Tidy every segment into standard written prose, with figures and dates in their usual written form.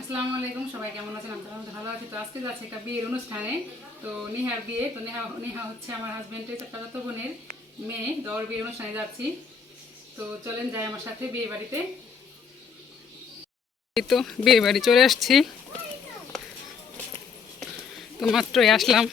আসসালামু আলাইকুম, সবাই কেমন আছেন? আমি ভালো আছি। তো আজকে যাচ্ছি একটা বিয়ের অনুষ্ঠানে। তো নেহার বিয়ে। তো নেহা হচ্ছে আমার হাজব্যান্ডের চাচাতো বোনের মেয়ে। তো ওর বিয়ের অনুষ্ঠানে যাচ্ছি। তো চলেন যাই আমার সাথে বিয়ে বাড়িতে। তো বিয়ে বাড়ি চলে আসছি, তো মাত্রই আসলাম।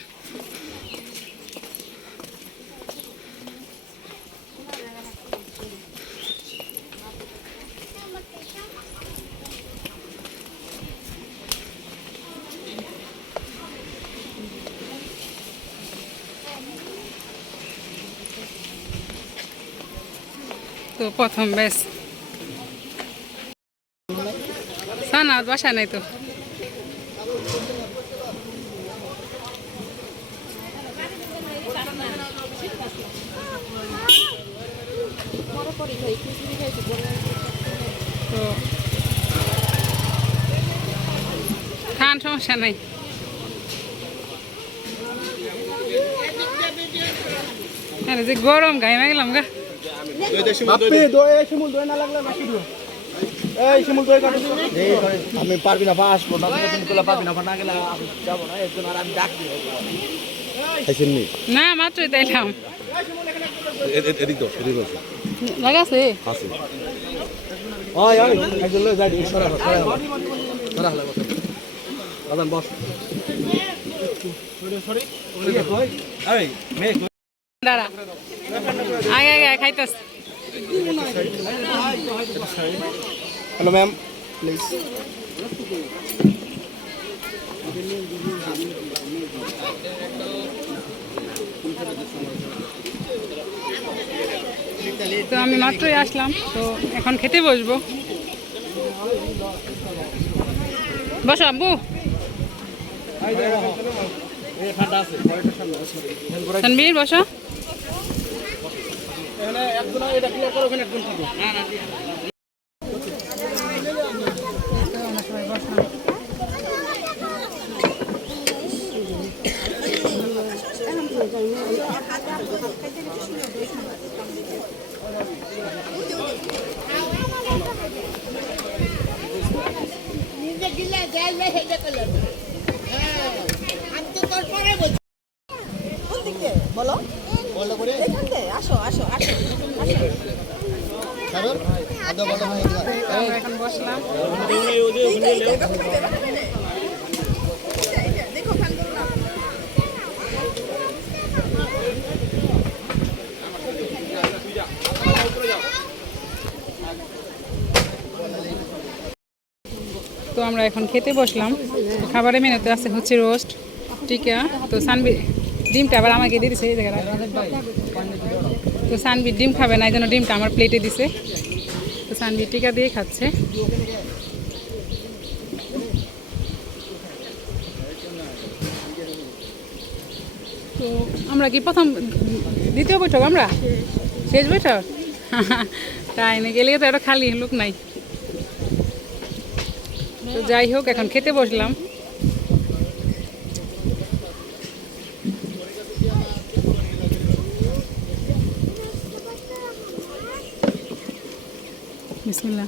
তো প্রথম ব্যাস সানাত বাসা নাই তো। তো খান সমস্যা নাই। আরে যে গরম গায়ে গেলাম গা। আমি পারবি না আসবো না, পারবি না না গেলে যাবো না, এর জন্য আর আমি ডাক না মাত্রই তাইলাম লাগাছে। দাঁড়া আগে আগে খাইতেছ। Hello ma'am, please. তো আমি মাত্রই আসলাম, তো এখন খেতে বসবো। বসো আব্বু। তানবীর বসো। বলো বলো করে এখান থেকে আসো আসো আসো আমরা এখন বসলাম। তো আমরা এখন খেতে বসলাম। খাবারের মেনুতে আছে হচ্ছে রোস্ট, টিকা। তো সানবি ডিমটা আবার আমাকে দিয়ে দিছে এই জায়গায়। তো সানবি ডিম খাবে না, এই জন্য ডিমটা আমার প্লেটে দিছে। তো সানবি টিকা দিয়ে খাচ্ছে। তো আমরা কি প্রথম দ্বিতীয় বৈঠক? আমরা শেষ বৈঠক তাই না? গেলে তো একটা খালি লোক নাই। তো যাই হোক, এখন খেতে বসলাম। বিসমিল্লাহ।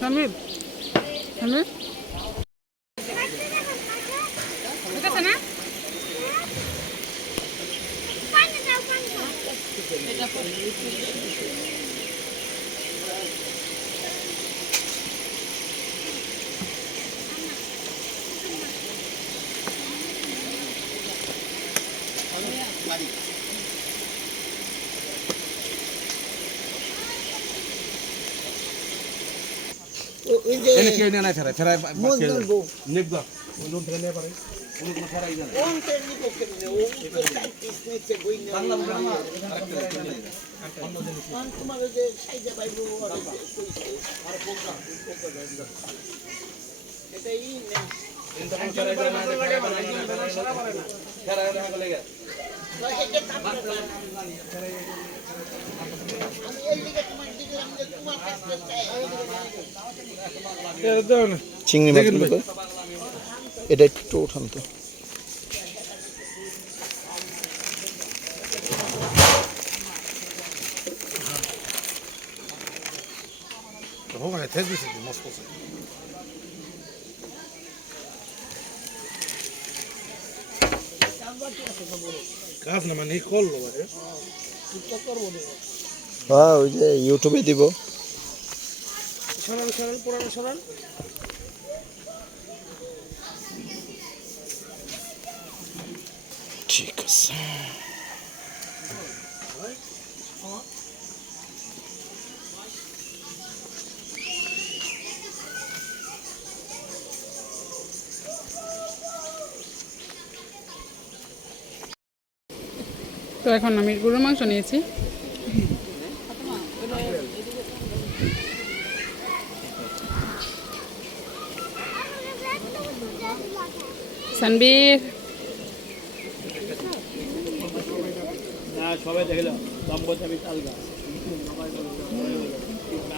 তানভীর তানভীর ঠিক আছে না? আমি চিংড়ি মাছগুলো কই? এটা একটু উঠান তো। কাজ না মানে করলো বারে হ্যাঁ ওই যে ইউটিউবে দিব। সরান সরান পুরানো সরান ঠিক আছে। তো এখন আমি গরুর মাংস নিয়েছি। সানবীর না সবাই দেখলাম দম্পত আমি তালগা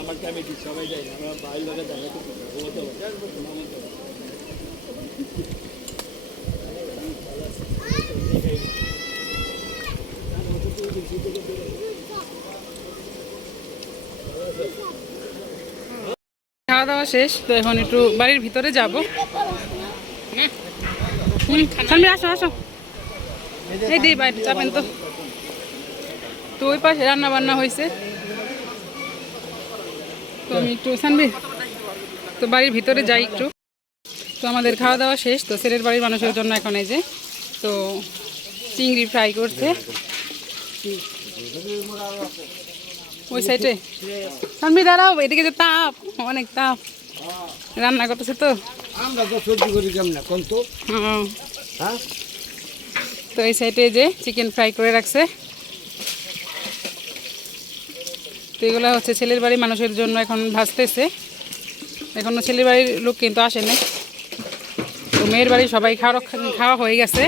আমার কমিটি সবাই যাই আমরা বাইরে লোকে দেখা হতে খাওয়া দাওয়া শেষ, তো এখন একটু বাড়ির ভিতরে যাব। সানবীর আসো আসো, এই দিই বাইরে চাপেন তো। তো ওই পাশে রান্না বান্না হয়েছে, তো আমি একটু সানবীর তো বাড়ির ভিতরে যাই একটু। তো আমাদের খাওয়া দাওয়া শেষ, তো ছেলের বাড়ির মানুষের জন্য এখন এই যে তো চিংড়ি ফ্রাই করছে ওই সাইডে। সানবীর দাঁড়াও, এদিকে যে তাপ, অনেক তাপ, রান্না করতেছে তো। আমরা তো সহ্য করি কেমন কোন তো হ্যাঁ তো এই সাইডে যে চিকেন ফ্রাই করে রাখছে। তো এগুলো হচ্ছে ছেলের বাড়ির মানুষের জন্য এখন ভাজতেছে। এখনো ছেলের বাড়ির লোক কিন্তু আসে নাই, তো মেয়ের বাড়ি সবাই খাওয়া হয়ে গেছে।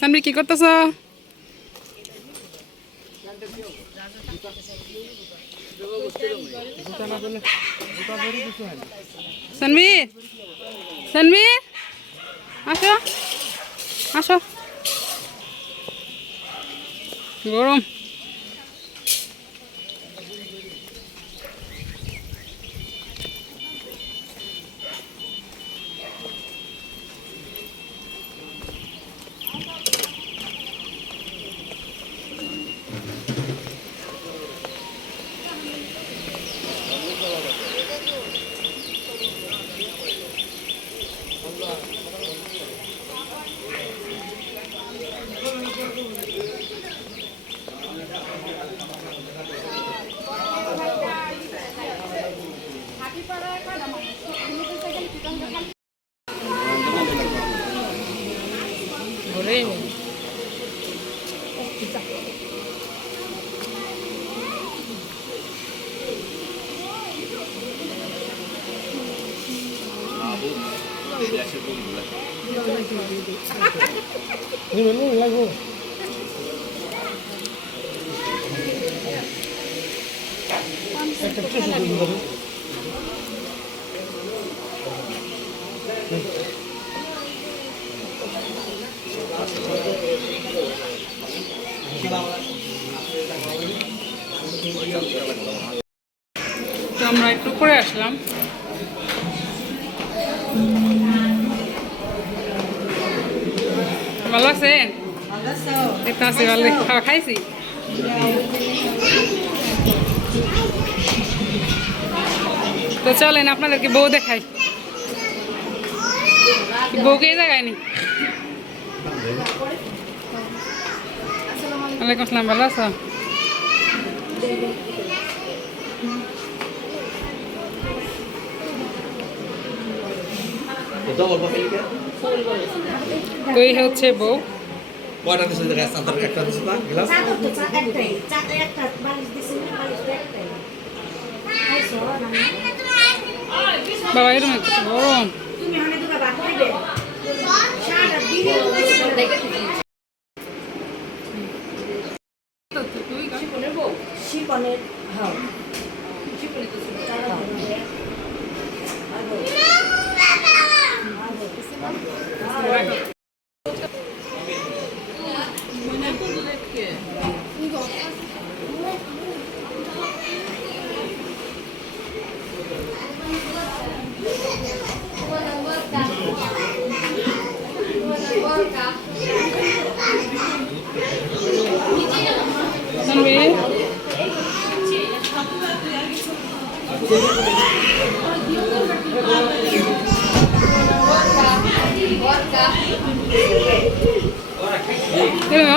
সানবীর কি করতেছ? সানবীর সানবীর আসো আসো, গরম। লাগবো তো আমরা একটু করে আসলাম। ভালো আছে? দেখতে আছি ভালো, খাওয়া খাইছি। তো চলেন আপনাদেরকে বউ দেখাই। বউকে এই জায়গায় নি। ওয়ালাইকুম আসসালাম, ভালো আছো? তো এই হচ্ছে বউ। কয়টা দিছে একটা দিছে না গ্লাস চা তো চা একটাই, চা একটা বালিশ দিছি না, বালিশ একটাই। বাবা এরকম একটু গরম। শিপনের হাও সানভি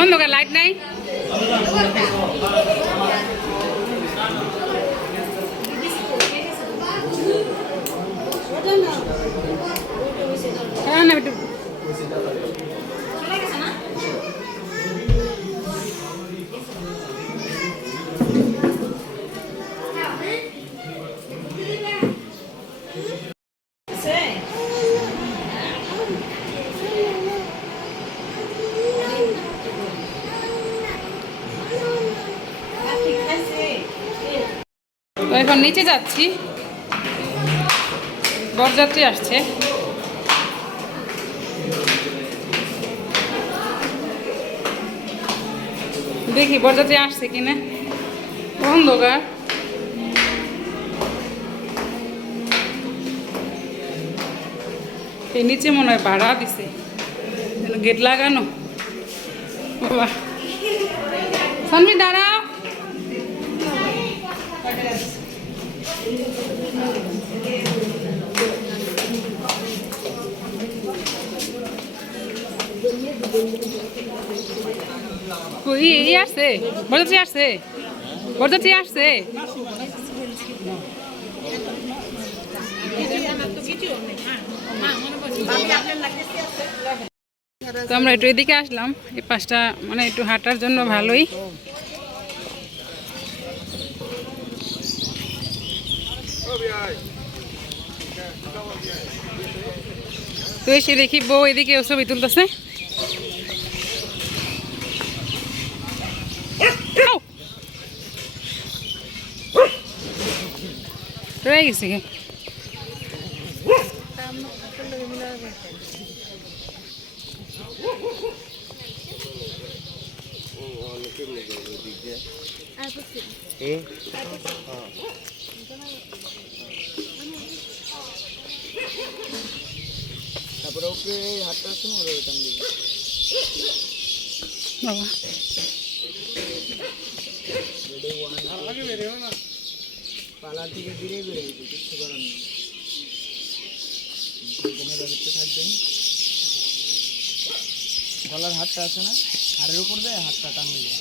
অন্ধকার লাইট নাই। হ্যাঁ না একটু তো এখন নিচে যাচ্ছি, বরযাত্রী আসছে। দেখি বরযাত্রী আসছে কিনা। অন্ধকার, এই নিচে মনে হয় ভাড়া দিছে, গেট লাগানো। বাবা সানভি দাঁড়াও। আসছে বরযাত্রী আসছে, বরযাত্রী আসছে। তো আমরা একটু এদিকে আসলাম, এই পাশটা মানে একটু হাঁটার জন্য ভালোই। তো এসে দেখি বউ এদিকে ছবি তুলতেছে। রয়ে গেছে তারপরে ওকে হাতটা শুনে ওরা ওইখান দিকে বাবা পালার দিকে ধীরে বেড়ে গেছে, কিচ্ছু করার নেই। থাকবেন গলার হাতটা আছে না, হাড়ের উপর দেয়, হাতটা টান দিবে।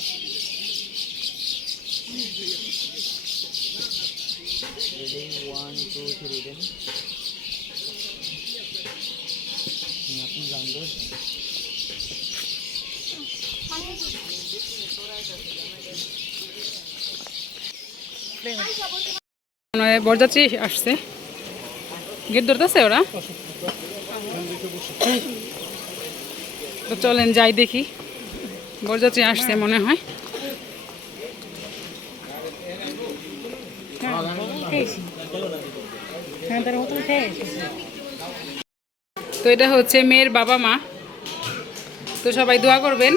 রেডি 1 2 3 দেন। আপনি জানবেন বরযাত্রী আসছে, গেট ধরতেছে ওরা। তো চলেন যাই দেখি, বরযাত্রী আসছে মনে হয়। তো এটা হচ্ছে মেয়ের বাবা মা। তো সবাই দোয়া করবেন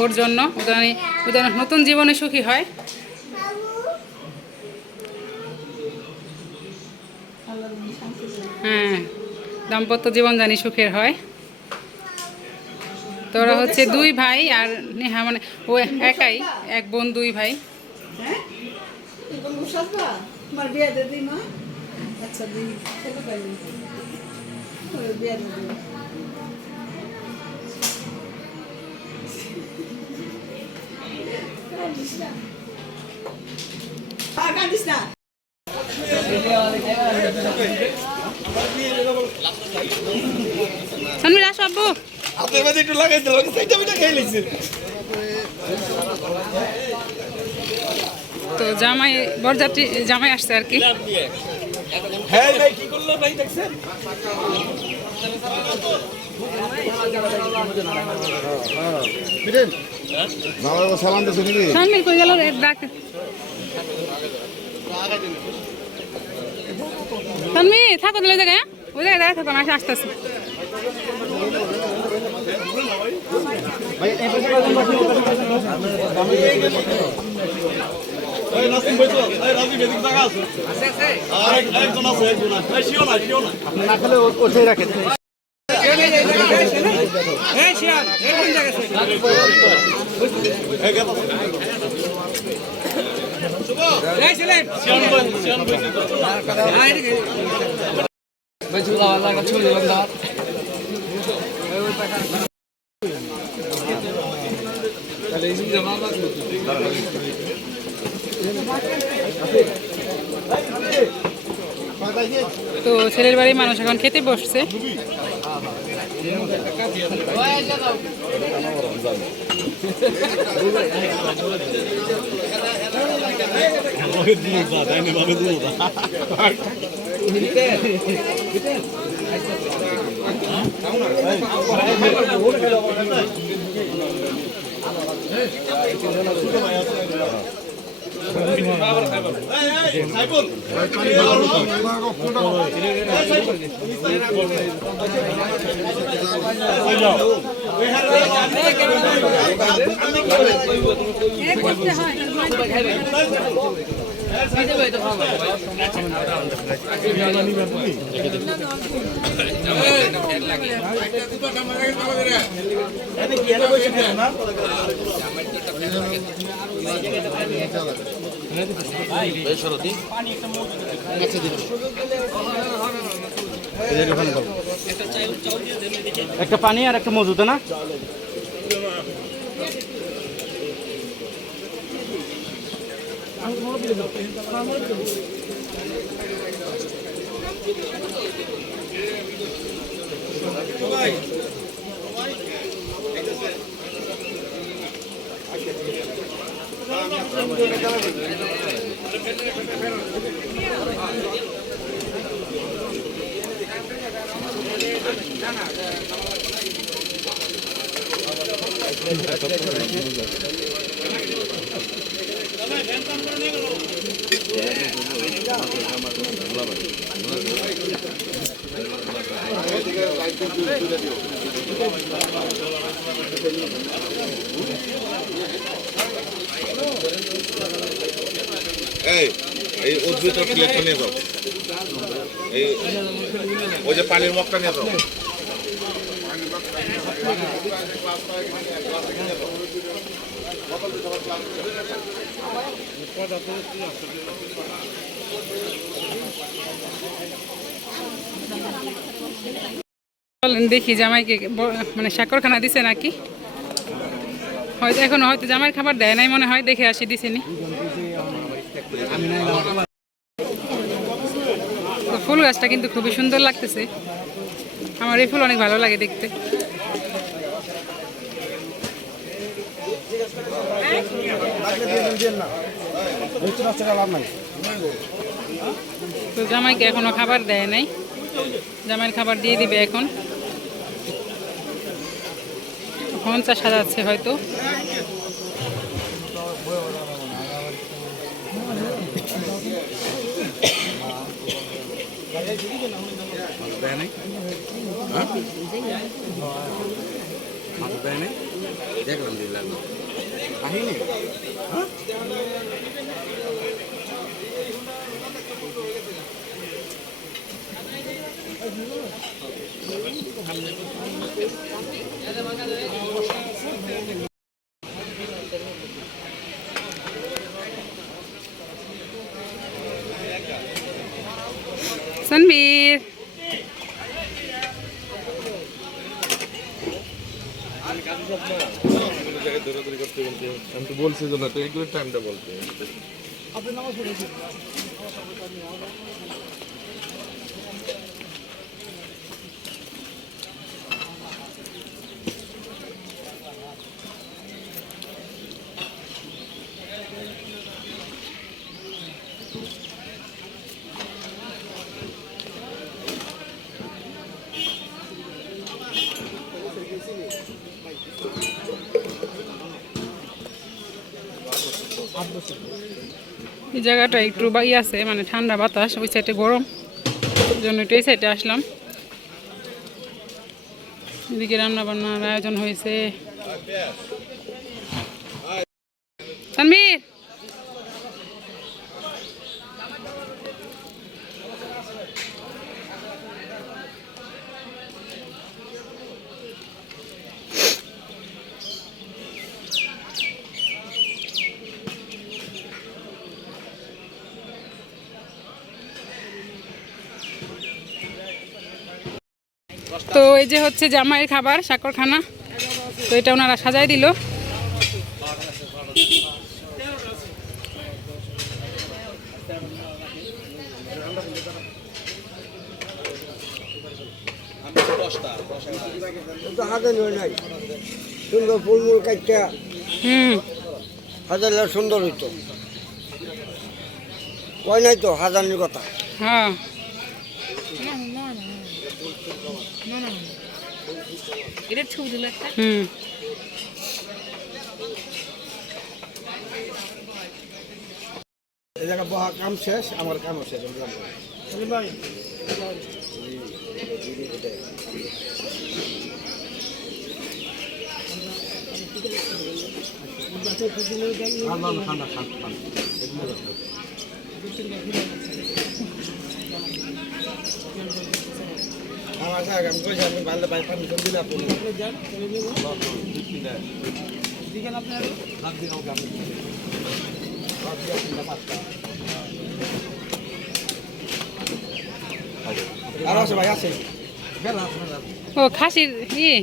ওর জন্য, ও যেন নতুন জীবনে সুখী হয়। হ্যাঁ, দাম্পত্য জীবন জানি সুখের হয়। তো ওরা হচ্ছে দুই ভাই, আর নেহা মানে ও একাই, এক বোন দুই ভাই। সানভি আসো আব্বু। আপনার মাঝে একটু লাগাইছিল, সাইডটা মিটা খেয়ে লিখছে। তো জামাই বরযাত্রী জামাই আসছে আর কি। হ্যাঁ ভাই কি করলো ভাই দেখছেন সালাম দিছো নাকি? সামনে কই গেল রে ডাক তানমি থাকো দিলে জায়গায় ওই জায়গায় দাঁড়া থাকো আমি আসতেছি। না খেলে ওঠে রাখেন। তো ছেলের বাড়ির মানুষ এখন খেতে বসছে। একটা পানি আর একটা মজুদ না এই উদ্ভিদ প্লেটটা নিয়ে যাও, এই ওই যে পানির মগটা নিয়ে যাও। দেখি জামাইকে মানে সাকরখানা দিছে নাকি, হয়তো এখনো হয়তো জামাইয়ের খাবার দেয় নাই মনে হয়, দেখে আসি দিছেনি। ফুল গাছটা কিন্তু খুবই সুন্দর লাগতেছে, আমার এই ফুল অনেক ভালো লাগে দেখতে। তো জামাইকে এখনো খাবার দেয় নাই, জামাইয়ের খাবার দিয়ে দিবে এখন। 50 সাজাচ্ছে হয়তো। দেখলাম দিলাম আহিনি সনবীর আমি তো বলছি তো না, তো এইগুলো টাইমটা বলতে এই জায়গাটা একটু বাই আছে, মানে ঠান্ডা বাতাস, ওই সাইডে গরম, এই জন্য একটু এই সাইডে আসলাম। এদিকে রান্না বান্নার আয়োজন হয়েছে। তানভীর, তো এই যে হচ্ছে জামাইয়ের খাবার, সাকরখানা। তো এটা ওনারা সাজাই দিল। সুন্দর ফুলমুল কাটটা হুম, হাজারটা সুন্দর হইতো, কয় নাই তো হাজারের কথা। হ্যাঁ, হুম। এই জায়গা বহা কাম শেষ, আমার কামও শেষ। আমার জায়গা আমি কইছি আপনি ভালো পাই পানি জলদি না পড়ুন। আর আছে ভাই আছে। ও খাসির ইয়ে,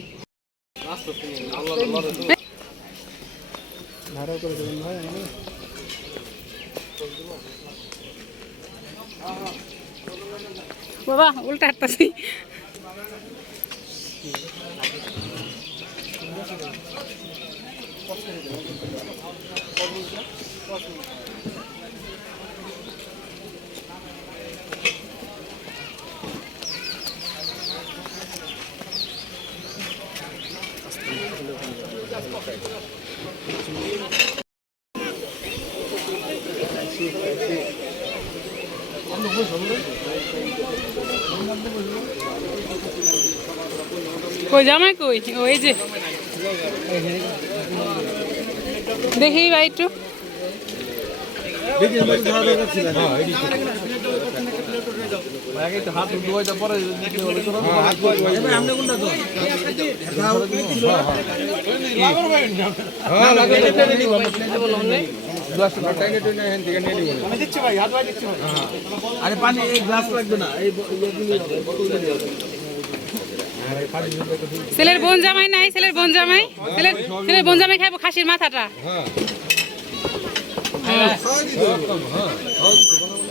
বাবা উল্টা হাঁটতাছি। কই জামাই কই? ও এই যে, দেখি ভাই একটু। আরে পানি এই গ্লাস লাগবে না, এই ছেলের বোন জামাই নাই, ছেলের বোন জামাই, ছেলের বোন জামাই খাইবো খাসির মাথাটা।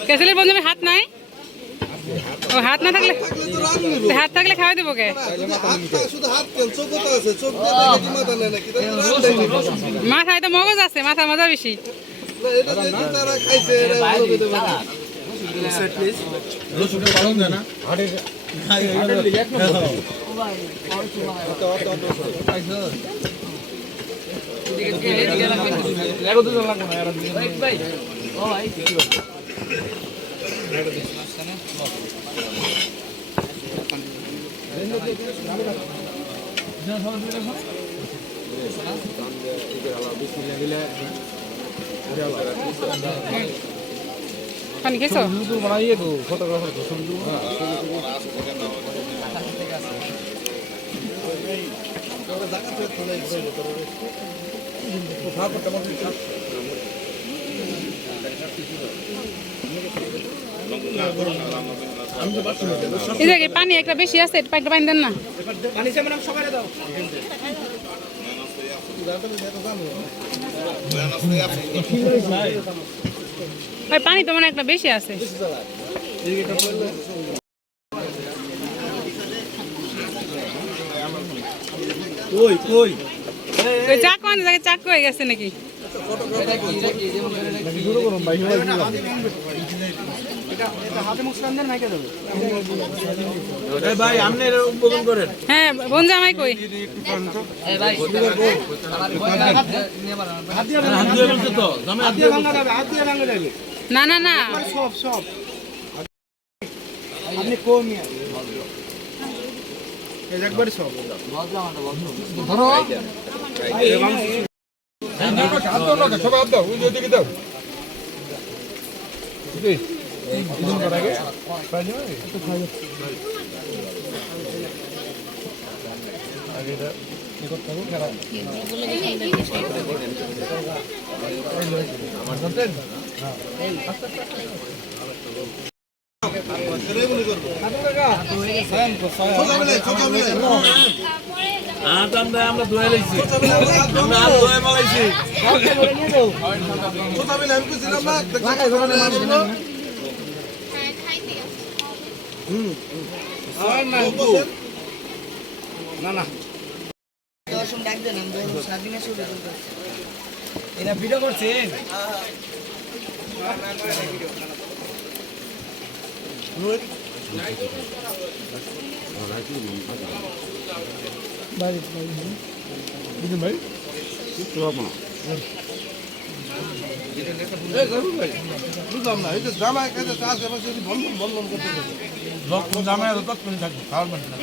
কে ছেলের বোন জামাই হাত নাই? ও হাত না থাকলে, হাত থাকলে খাওয়াই দেবো কে? মাথায় তো মগজ আছে, মাথার মজা বেশি। পানি খেয়েছো? এই জায়গায় পানি একটা বেশি আছে, একটা পানি দেন না। ভাই পানি তো মানে একটা বেশি আছে। চাক মানে চাক হয়ে গেছে নাকি? ভাই আপনি উদ্বোধন করেন। হ্যাঁ বোন জামাই কই? হাত দিয়ে বলছে তো হাত দিয়ে ভাঙা যাবে, হাত দিয়ে ভাঙা যাবে না না না সব আপনি কমই একবারে সব ধরো সবাই হাত দাও, ওই দিকে দাও। আমরা ধোয়া লাইছি, আমরা ধোয়া মালাইছি। না না এরা ভিডিও করছেন। বুঝলাম না, এই যে জামাই কাছে চাষ যদি বন্ধন বন্ধন করতে যখন জামাই তৎক্ষণ থাকবে খাওয়ার মানে না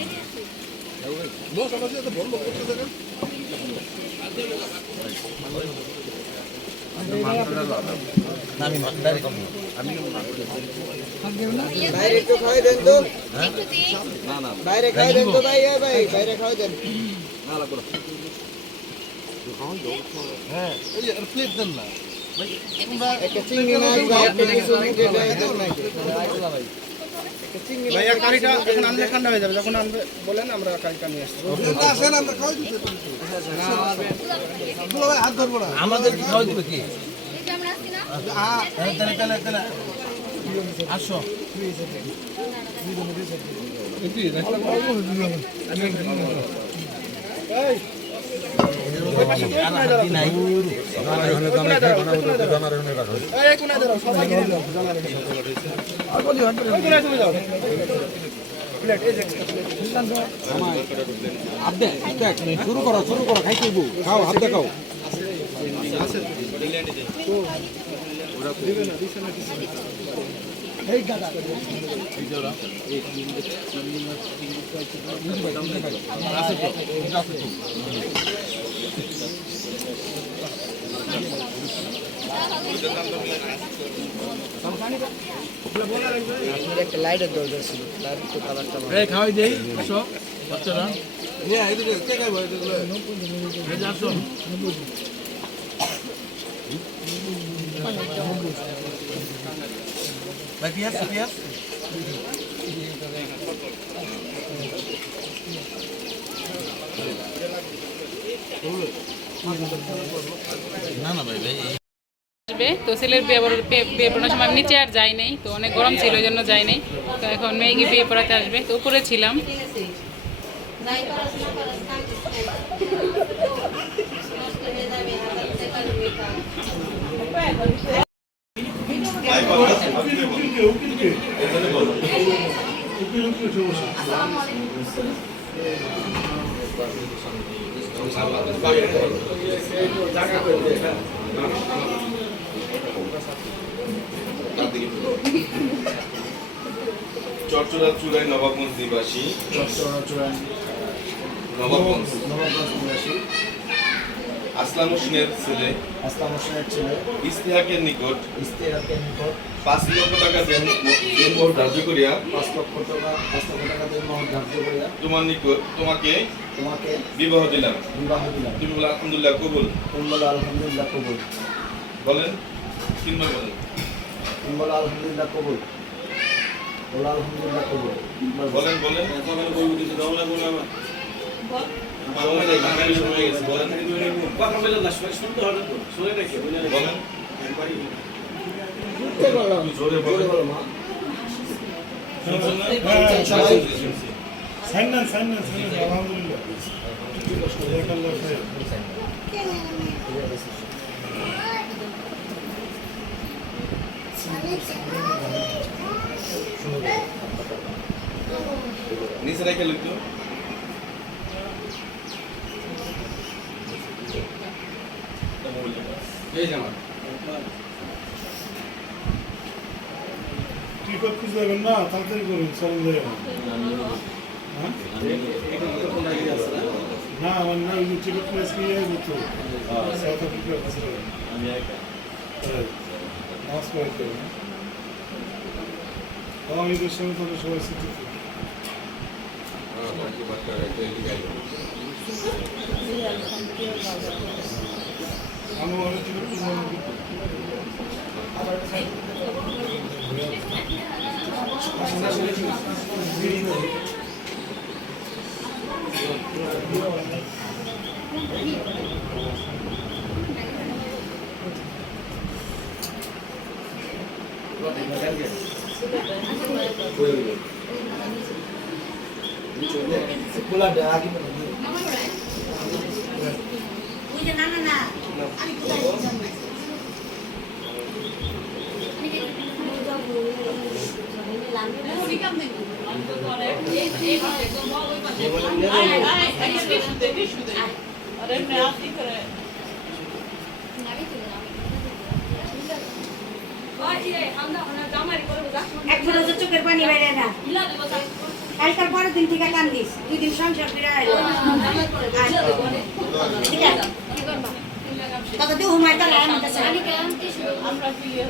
লোক আমার সাথে বন্ধন করতে থাকেন। বাইরে একটু খাওয়াই দেন তো, বাইরে খাওয়াই দেন তো ভাই, ভাই বাইরে খাওয়াই দেন। হ্যাঁ এই যে প্লেট দেন না একটা চিংড়ি মাছ বা একটা কিছু মুখে দেন না ভাই। ভাই এক কারিটা এখন আনলে ঠান্ডা হয়ে যাবে, যখন আনবে বলেন আমরা কারিটা নিয়ে আসছি। আসেন আমরা খাওয়াই দিতে ভাই, হাত ধরবো না। আমাদের খাওয়াই দিবে কি? আসো শুরু করো খাইতে খাও, হাত দেখাও। একটা লাইটের দরকার ছিল, তার একটু কালারটা খাওয়াই দেই। বাচ্চারা না না ভাই আসবে তো ছেলের বিয়ে পড়ানোর সময় আমি নিচে আর যাই নাই, তো অনেক গরম ছিল ওই জন্য যাই নাই। তো এখন মেয়েকে বিয়ে পড়াতে আসবে, তো উপরে ছিলাম। চটচড়া চূড়ায় নবাবগঞ্জ নিবাসী নবাবগঞ্জ নিবাসী আসলাম হোসেনের ছেলে ইস্তেহাকের নিকট 5 লক্ষ টাকা দেনমোহর ধার্য করিয়া তোমার নিকট তোমাকে বিবাহ দিলাম। তুমি বলে আলহামদুলিল্লাহ কবুল। বলেন তিনবার বলেন বলেন আলহামদুলিল্লাহ। নিচে রেখে লিখতো এই যে আমার টিকট খুঁজে যাবেন না, তাড়াতাড়ি করুন, চলেন যাবেন। হ্যাঁ? না আমার না, ওই টিকট খুঁজে আজকে ইয়ে যেত সাউথ আফ্রিকার কাছে নামাজ পড়াইতে হবে। আমি ঈদের সময় তাহলে সবাই ছুটি আমি অনেক টিকট খুঁজে এখন হচ্ছে চোখের পানি বাইরে না কালকার পরের দিন থেকে কান্দিস 2 দিন সংসার ফিরে আইলো ঠিক আছে তবে তুই ঘুমাই তাহলে আমাদের সাথে আমরা ফিরে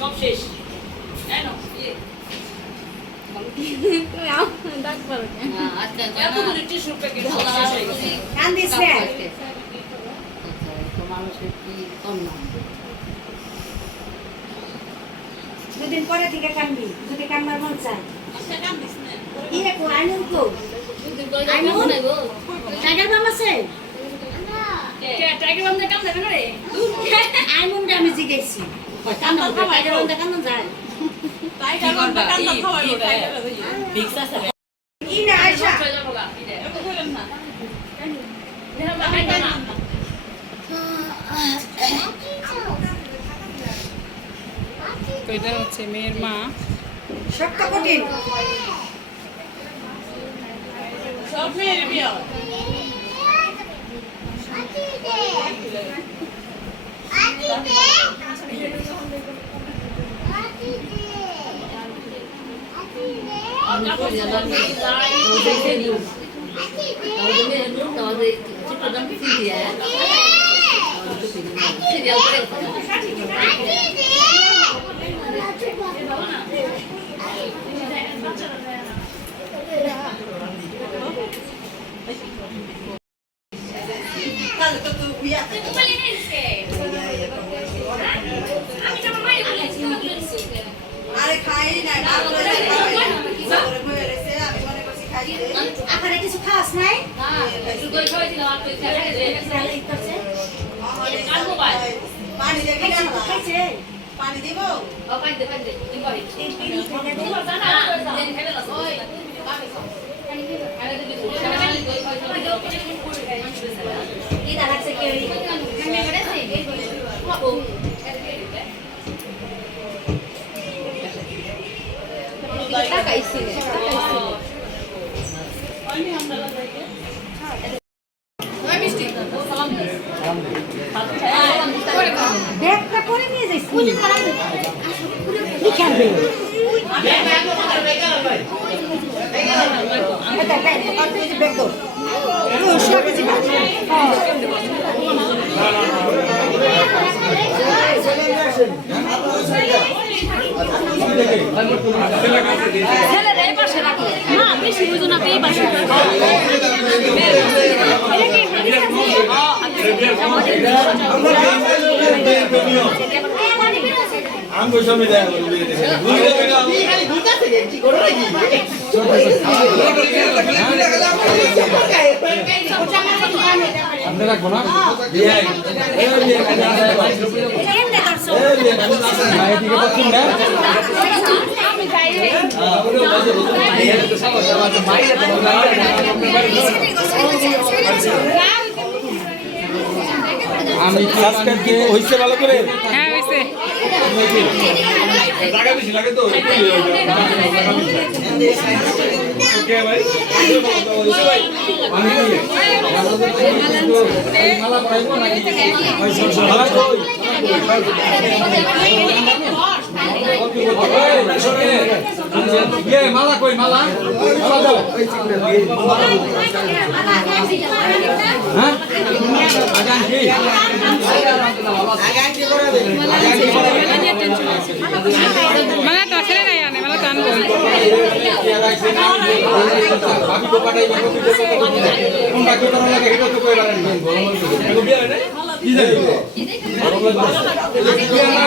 সব শেষ কান্দিস রে দুদিন পরে থেকে কানবি যদি কান্নার মন চায় কি রে কো আইনুন কো আইনুন টাইগার বাম আছে টাইগার বাম দে কাম দেবে না রে আইনুন দে আমি জিগেছি কান্না টাইগার বাম দে কান্না যায় টাইগার বাম দে কান্না খাওয়াই রে বিক্স আছে কি না আয়শা এটা কইলাম না তো এটা হচ্ছে মেয়ের মা। সবটা কঠিন সব মেয়ের বিয়ে আরে খাই না আখানে কিছু খাস নাই পানি দেবে না খাইছে পানি দিব কি দাঁড়াচ্ছে কেউ ব্যাগটা করে নিয়ে যাইছি কি খাবে আমি সাবস্ক্রাইব কি হইছে ভালো করে? হ্যাঁ হয়েছে। জায়গা বেশি লাগে তো ওকে ভাই মালা পাইবো নাকি ভালো কই? মালা কই মালা মালা দাও হ্যাঁ আগান কি মালা তো আসলে নাই আনে, মালা তো আনবো। বাকি তো পাঠাই কোনটা কি করা লাগে এটা তো কইরা নেন গরম বিয়া না কি যাই গরম লাগে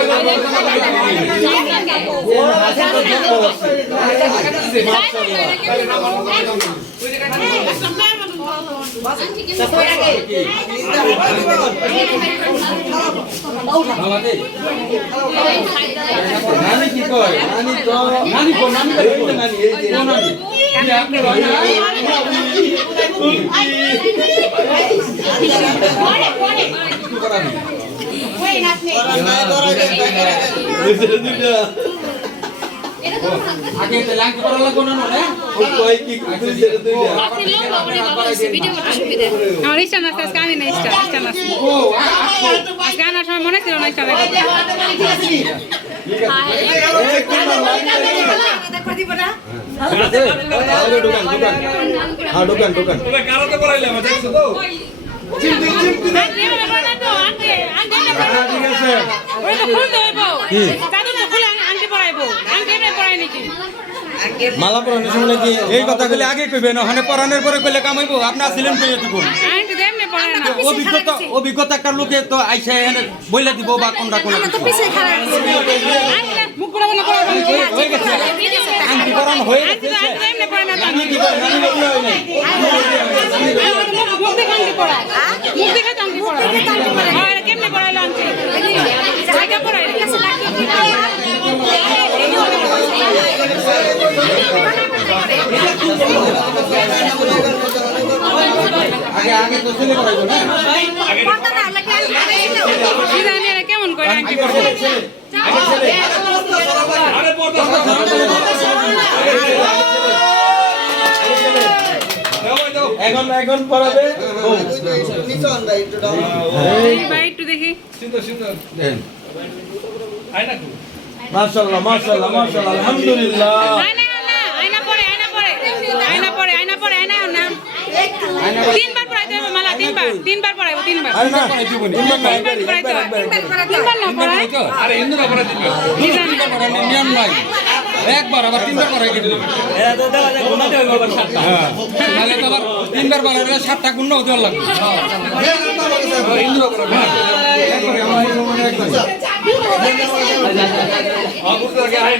নানি কি কয় নানি তো নানি কো নানি কো নানি এই যে নানি কি আপনি হয় না কি করাবি আগে তো লাইন করা লাগবে না না ও কই কি তুই ছেড়ে তুই আমার স্টান আছে, আজকে আনি না স্টান আছে। ও আজকে আনার সময় মনে ছিল না স্টান আছে। হ্যাঁ দোকান দোকান ওকে কারাতে পড়াইলাম দেখছো তো মালা পরানোর সময় নাকি এই কথা কইলে আগে কইবেন ওখানে পরানোর পরে কইলে কামাইবো আপনি আসলেন কইয়া দিব অভিজ্ঞতা একটা লোকে তো আইসা এনে বইলা দিব বা কোনটা কোন হয়ে গেছে আংটি পরানো হয়ে গেছে আমি কি কই আমি বলি হয় নাই আগে আগে তো ছেলে পড়াইবো না কেমন করে আংটি করবো? আরে পড়তো এখন এখন পড়াবে একটু দেখি। সুন্দর সুন্দর আয়না কো মাশাআল্লাহ মাশাআল্লাহ মাশাআল্লাহ আলহামদুলিল্লাহ তিনবার পড়াইতে হবে মালা, তিনবার পড়াইবো, তিনবার। আরে না তিনবার না পড়াই আরে হিন্দু না পড়া দিবে তিনবার পড়ানো নিয়ম নাই একবার আবার তিনবার পড়াই দিব এরা তো দেওয়া যায় ঘুমাতে হবে আবার সাতটা তাহলে তো আবার তিনবার পড়ালে 7টা গুণ হতে লাগবে হিন্দু পড়া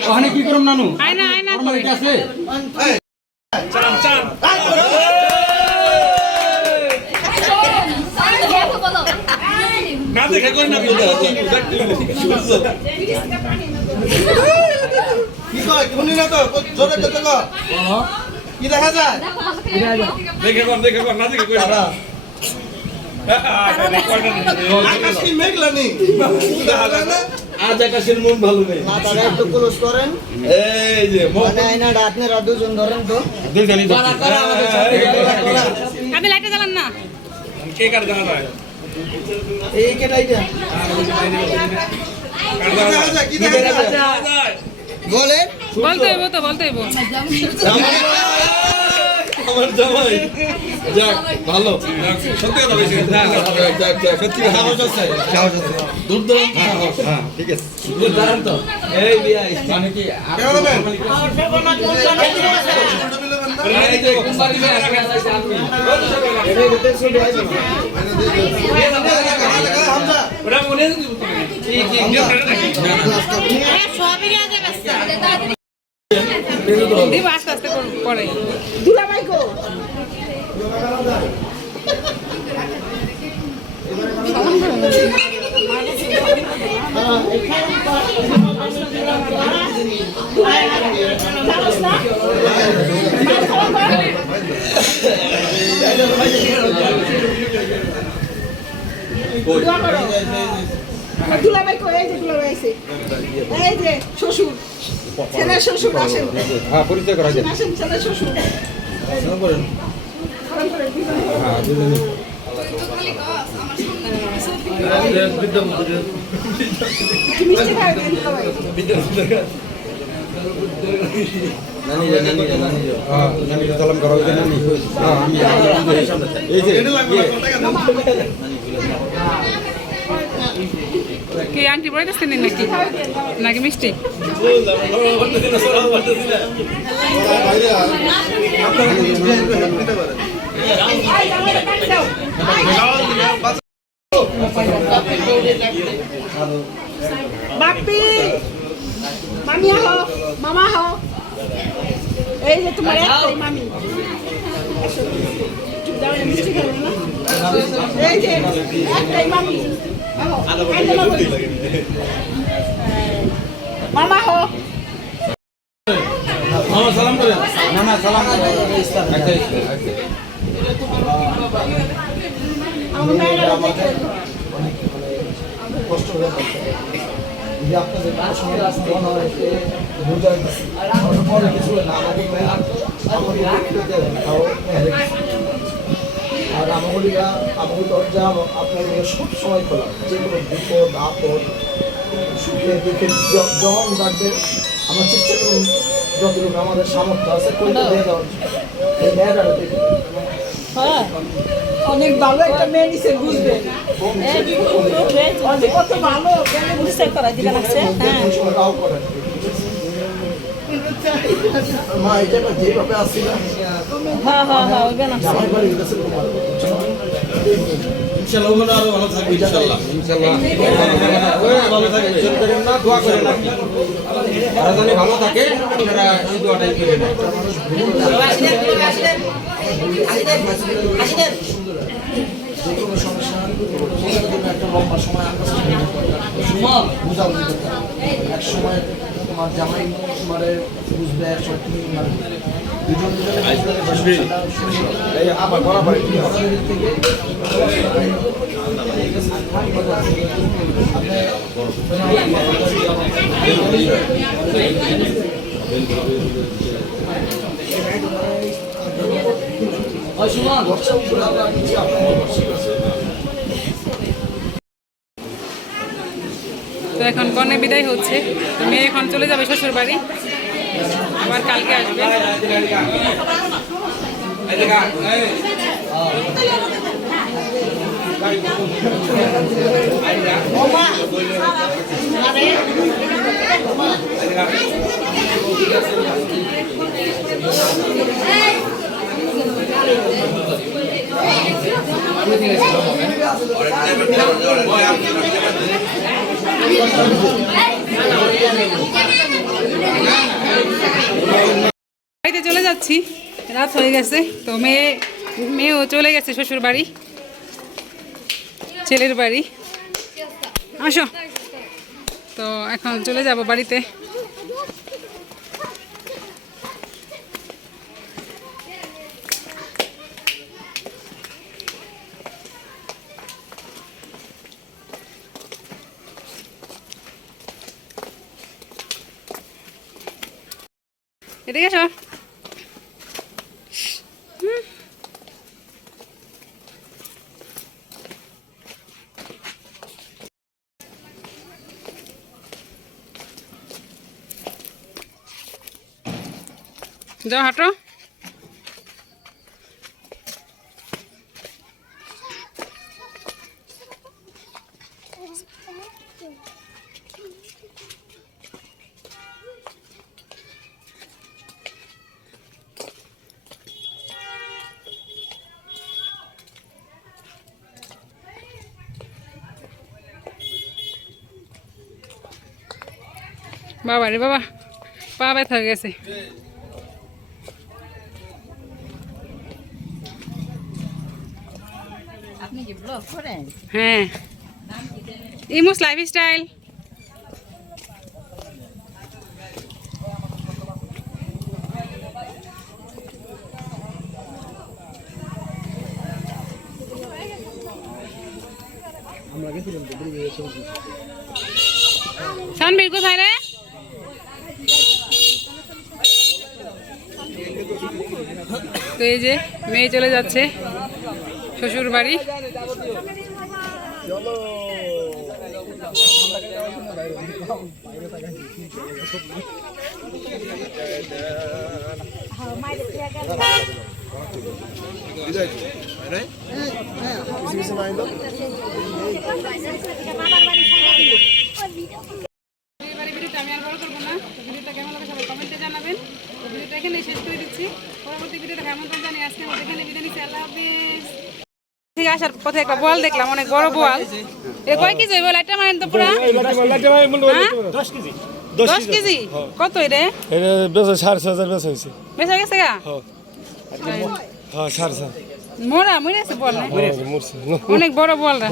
ওখানে কি করুম নানু আয়না ফর্মালিটি আছে চান চান না দেখে কই না কি কয় শুনি না তো জোরে কথা কো কি দেখা যায় দেখে কর না দেখে কই না আকাশ কি মেঘলা নেই দেখা যায় না আজ আকাশের মন ভালো নেই মাথাটা একটু ক্লোজ করেন এই যে মানে আয়নাটা আপনারা দুজন ধরেন তো দুই জানি তো আপনি লাইটটা জ্বালান না। কে কার জানা যায় এই কেটাইটা দেখা যায় কি দেখা যায় বলেন বলতে হইব আমার জামাই যাক ভালো সত্যি কথা বলছি যাক যাক সত্যি সাহস আছে দূর দূরান্ত সাহস হ্যাঁ ঠিক আছে দাঁড়ান তো এই বিয়াই মানে কি কেন বলবেন এই যে কোম্পানি মে রাখা আছে আপনি এর ভিতরে ছবি আছে হামজা ওরা মনে দিব আস্তে আস্তে পড়ে। দুলাভাই গো দোয়া করো। দুলাভাই কই? এই যে দুলাভাই আইছে। এই যে শ্বশুর, ছেলে শ্বশুর আসেন। হ্যাঁ পরিচয় করা যায় আসেন ছেলে শ্বশুর। সালাম করেন সালাম করে দিবেন। হ্যাঁ দুজনে একটু মিষ্টি খাবেন দুলাভাই। নানি সালাম করা হয়েছে নানি হ্যাঁ আমি এই যে কি আন্টি বলতেছেন নাকি নাকি মিষ্টি? বাপ্পি মামি আহো, মামা আহো। এই যে তোমার একটাই মামি। একটু দাও, মিষ্টি খাবে না? এই যে একটাই মামি। আহো, খাইতে না বলি। মামা আহো। মামা সালাম করেন না না সালাম আচ্ছা আমার মেয়েরা দেখে। কষ্ট হয়ে যাচ্ছে যে আপনাদের সঙ্গে আসতে মনে হয় যে বোঝা পরে কিছু না আমাকে আর আমাকে দরজা আপনাদের সব সময় খোলা, যে কোনো বিপদ আপদ সুখে দুঃখে যখন ডাকবে আমরা চেষ্টা করুন যতটুকু আমাদের সামর্থ্য আছে করে দিয়ে দেওয়ার এই মেয়েরা দেখে। হ্যাঁ, অনেক ভালো একটা মেয়ে নিছে, বুঝবে কত ভালো বুঝতে করা দিকে লাগছে। হ্যাঁ, তাও করেন মা এটা যেভাবে আসছি না হ্যাঁ হ্যাঁ হ্যাঁ ওইবে না। জামাই বাড়ি গেছে তোমার ইনশাআল্লাহ ওগুলো আরো ভালো থাকবে ইনশাআল্লাহ ইনশাআল্লাহ ওই ভালো থাকবে চল করেন না দোয়া করেন আপনি আর জানি ভালো থাকে আপনারা এই দোয়াটাই করেন যে কোনো সমস্যা একটা লম্বা সময় বুঝাবুঝি করতে হবে। এক সময় তোমার জামাই তোমার বুঝবে, এক সময় তুমি দুজন আবার বরাবর তো এখন কনে বিদায় হচ্ছে, তো মেয়ে এখন চলে যাবে শ্বশুর বাড়ি, আবার কালকে আসবে। বাড়িতে চলে যাচ্ছি, রাত হয়ে গেছে। তো মেয়েও চলে গেছে শ্বশুর বাড়ি, ছেলের বাড়ি। আসো, তো এখন চলে যাব বাড়িতে। এদিকে আসো। যাও হাঁটো। বাবা রে বাবা, পা ব্যথা হয়ে গেছে। আপনি কি ব্লগ করেন? হ্যাঁ, ইমুস লাইফস্টাইল। সানবীর কোথায় রে? তো এই যে মেয়ে চলে যাচ্ছে শ্বশুর বাড়ি। এবারে ভিডিওটা আমি আর বড় করবো না। তো ভিডিওটা কেমন লাগে সবাই কমেন্টে জানাবেন। তো ভিডিওটা এখানে শেষ করে দিচ্ছি। পরবর্তী ভিডিওটা আমন্ত্রণ জানিয়ে আজকে আমাদের এখানে বিদায় নিচ্ছি। আল্লাহ হাফেজ। ঠিক আসার পথে একটা বোয়াল দেখলাম, অনেক বড় বোয়াল। এটা কয় কেজি হইব? লাইটটা মারেন তো পুরা 10 কেজি। কত এটা? এটা বেচা 6,500 বেচা হয়েছে। বেচা গেছে গা? হ্যাঁ 6,500। মোরা মরে আছে বল না? মরছে অনেক বড় বল রা।